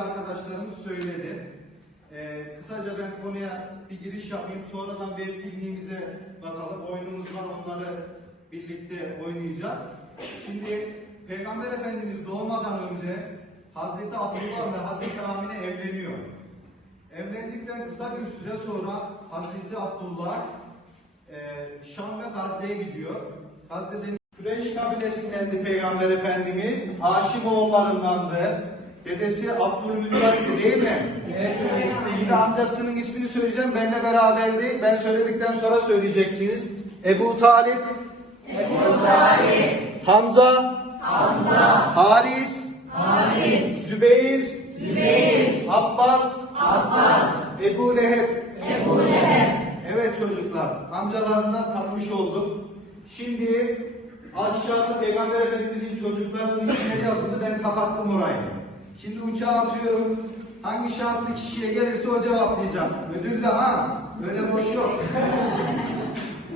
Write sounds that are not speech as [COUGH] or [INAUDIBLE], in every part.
arkadaşlarımız söyledi. Ee, kısaca ben konuya bir giriş yapayım. Sonradan bir etkinliğimize bakalım. Oyunumuz var onları birlikte oynayacağız. Şimdi Peygamber Efendimiz doğmadan önce Hazreti Abdullah ve Hazreti Amine evleniyor. Evlendikten kısa bir süre sonra Hazreti Abdullah e, Şam ve Gazze'ye gidiyor. Gazze'de Kureyş kabilesindendi Peygamber Efendimiz. Haşim oğullarındandı. Dedesi Abdülmuttalip değil mi? Evet. Şimdi amcasının ismini söyleyeceğim. Benle beraberdi. Ben söyledikten sonra söyleyeceksiniz. Ebu Talip. Ebu Talip. Hamza. Hamza. Haris. Haris. Zübeyir. Zübeyir. Abbas. Abbas. Ebu Leheb. Ebu Leheb. Evet çocuklar. Amcalarından tanımış olduk. Şimdi aşağıda Peygamber Efendimizin çocuklarının isimleri yazılı. Ben kapattım orayı. Şimdi uçağa atıyorum. Hangi şanslı kişiye gelirse o cevaplayacak. Ödüllü ha. Öyle boş yok.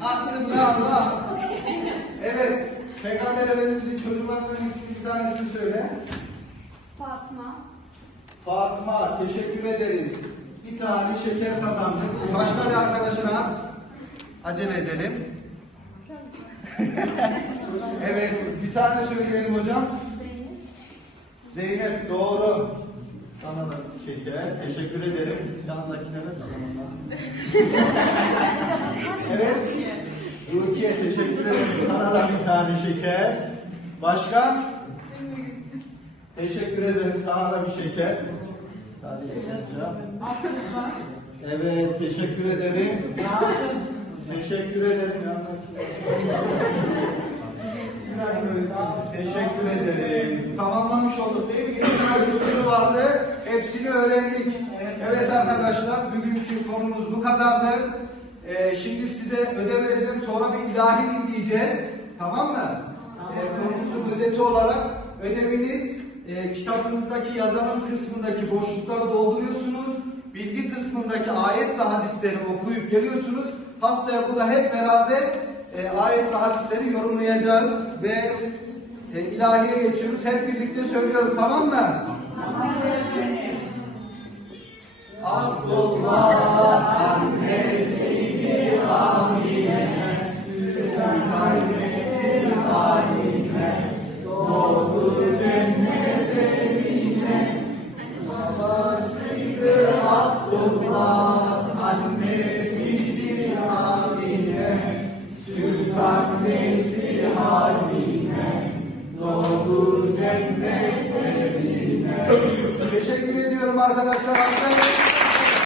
Attım ya Allah. Evet. Peygamber Efendimizin çocuklarından ismi bir tanesini söyle. Fatma. Fatma teşekkür ederiz. Bir tane şeker kazandık. Başka bir arkadaşına at. Acele edelim. [LAUGHS] evet bir tane söyleyelim hocam. Zeynep. Doğru. Sana da şeker. Teşekkür ederim. Yandakine ver bakalım. evet. Rukiye teşekkür ederim. Sana da bir tane şeker. Başka? Teşekkür ederim. Sana da bir şeker. Sadece hocam. Evet, teşekkür ederim. Teşekkür ederim. Teşekkür ederim. Tamamlamış olduk değil mi? Yedi tane çocuğu vardı. Hepsini öğrendik. Evet arkadaşlar, bugünkü konumuz bu kadardı. Ee, şimdi size ödev vereceğim. Sonra bir ilahi dinleyeceğiz. Tamam mı? Ee, konumuzun özeti olarak ödeviniz e, kitabınızdaki yazanın kısmındaki boşlukları dolduruyorsunuz. Bilgi kısmındaki ayet ve hadisleri okuyup geliyorsunuz. Haftaya burada hep beraber e, ayet ve hadisleri yorumlayacağız ve e, ilahiye geçiyoruz. Hep birlikte söylüyoruz tamam mı? Abdullah Doğdu cennet evine Teşekkür ediyorum arkadaşlar. Haftaya